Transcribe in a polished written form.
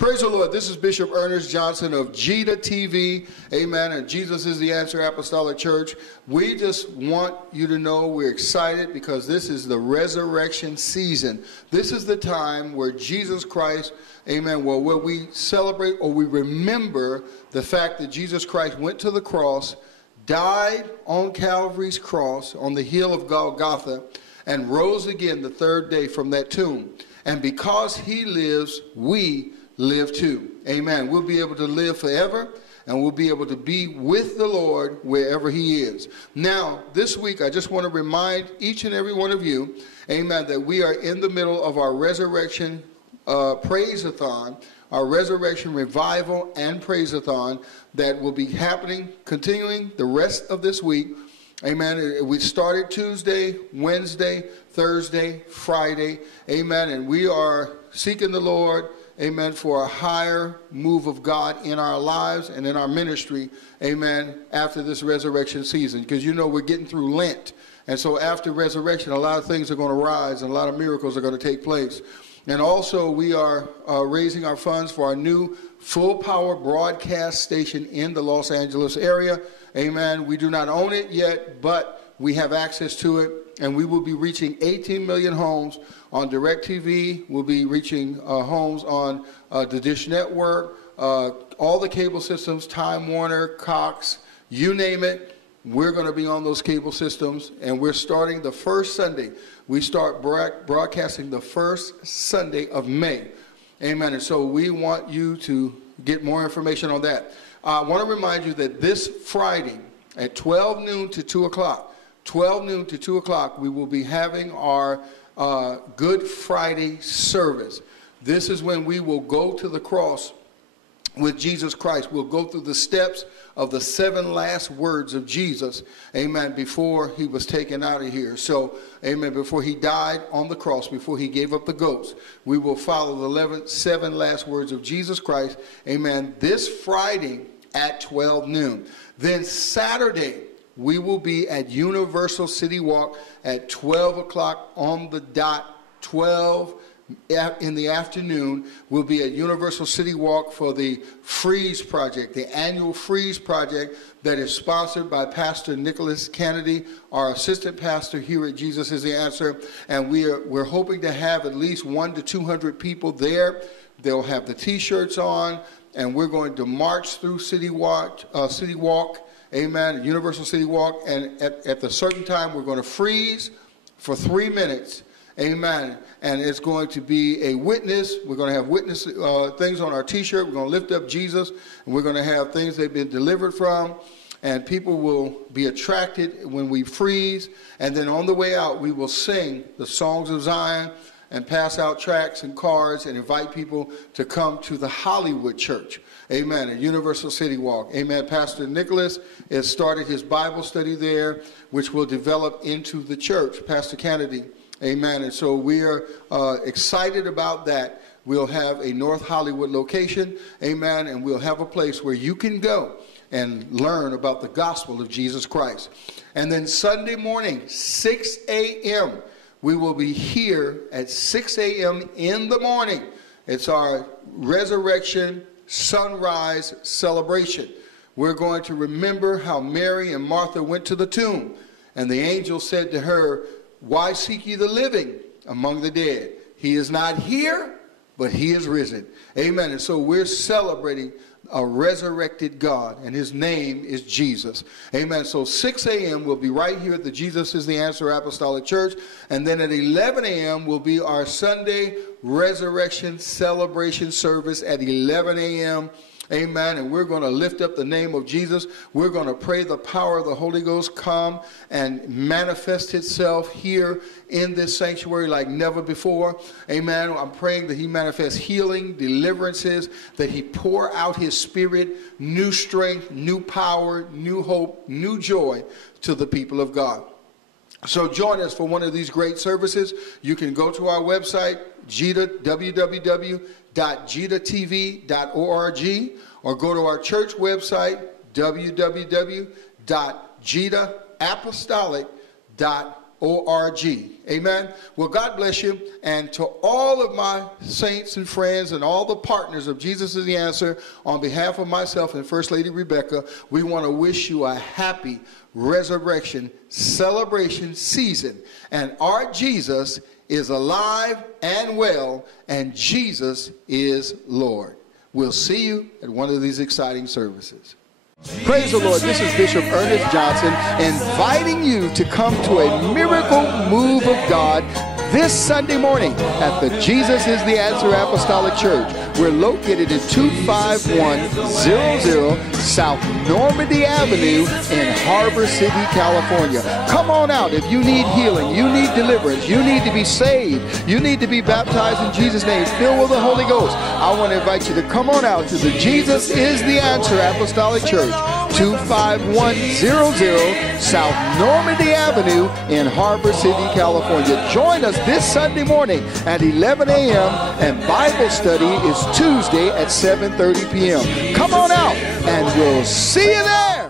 Praise the Lord. This is Bishop Ernest Johnson of JEDA TV. Amen. And Jesus is the Answer Apostolic Church. We just want you to know we're excited because this is the resurrection season. This is the time where Jesus Christ, amen, where we celebrate or we remember the fact that Jesus Christ went to the cross, died on Calvary's cross on the hill of Golgotha, and rose again the third day from that tomb. And because he lives, we live too. Amen. We'll be able to live forever, and we'll be able to be with the Lord wherever he is. Now, this week, I just want to remind each and every one of you, amen, that we are in the middle of our resurrection praise-a-thon, our resurrection revival and praise-a-thon that will be happening, continuing the rest of this week. Amen. We started Tuesday, Wednesday, Thursday, Friday. Amen. And we are seeking the Lord, amen, for a higher move of God in our lives and in our ministry, amen, after this resurrection season. Because, you know, we're getting through Lent. And so after resurrection, a lot of things are going to rise and a lot of miracles are going to take place. And also, we are raising our funds for our new full-power broadcast station in the Los Angeles area. Amen. We do not own it yet, but we have access to it. And we will be reaching 18 million homes on DirecTV. We'll be reaching homes on the Dish Network, all the cable systems, Time Warner, Cox, you name it. We're going to be on those cable systems, and we're starting the first Sunday. We start broadcasting the first Sunday of May. Amen. And so we want you to get more information on that. I want to remind you that this Friday at 12 noon to 2 o'clock, 12 noon to 2 o'clock, we will be having our Good Friday service. This is when we will go to the cross with Jesus Christ. We'll go through the steps of the 7 last words of Jesus, amen, before he was taken out of here. So, amen, before he died on the cross, before he gave up the ghost, we will follow the 7 last words of Jesus Christ, amen, this Friday at 12 noon. Then Saturday, we will be at Universal City Walk at 12 o'clock on the dot, 12 in the afternoon. We'll be at Universal City Walk for the Freeze Project, the annual Freeze Project that is sponsored by Pastor Nicholas Kennedy, our assistant pastor here at Jesus is the Answer. And we're hoping to have at least 100 to 200 people there. They'll have the T-shirts on, and we're going to march through City Walk, amen, Universal City Walk, and at the certain time we're going to freeze for 3 minutes. Amen. And it's going to be a witness. We're going to have witness things on our T-shirt. We're going to lift up Jesus, and we're going to have things they've been delivered from. And people will be attracted when we freeze. And then on the way out, we will sing the songs of Zion and pass out tracts and cards and invite people to come to the Hollywood Church. Amen. At Universal City Walk. Amen. Pastor Nicholas has started his Bible study there, which will develop into the church. Pastor Kennedy. Amen. And so we are excited about that. We'll have a North Hollywood location. Amen. And we'll have a place where you can go and learn about the gospel of Jesus Christ. And then Sunday morning, 6 a.m., we will be here at 6 a.m. in the morning. It's our resurrection sunrise celebration. We're going to remember how Mary and Martha went to the tomb. And the angel said to her, "Why seek ye the living among the dead? He is not here, but he is risen." Amen. And so we're celebrating a resurrected God, and his name is Jesus. Amen. So 6 a.m. we'll be right here at the Jesus is the Answer Apostolic Church. And then at 11 a.m. will be our Sunday resurrection celebration service at 11 a.m. Amen. And we're going to lift up the name of Jesus. We're going to pray the power of the Holy Ghost come and manifest itself here in this sanctuary like never before. Amen. I'm praying that he manifests healing, deliverances, that he pour out his spirit, new strength, new power, new hope, new joy to the people of God. So join us for one of these great services. You can go to our website, www.jedatv.org, or go to our church website, www.jedapostolic.org. Amen. Well, God bless you. And to all of my saints and friends and all the partners of Jesus is the Answer, on behalf of myself and First Lady Rebecca, we want to wish you a happy resurrection celebration season. And our Jesus is alive and well, and Jesus is Lord. We'll see you at one of these exciting services. Praise the Lord. This is Bishop Ernest Johnson inviting you to come to a miracle move of God this Sunday morning at the Jesus is the Answer Apostolic Church. We're located at 25100 South Normandy Avenue in Harbor City, California. Come on out. If you need healing, you need deliverance, you need to be saved, you need to be baptized in Jesus' name, filled with the Holy Ghost, I want to invite you to come on out to the Jesus is the Answer Apostolic Church, 25100 South Normandy Avenue in Harbor City, California. Join us this Sunday morning at 11 a.m. and Bible study is Tuesday at 7:30 p.m. Come on out and we'll see you there.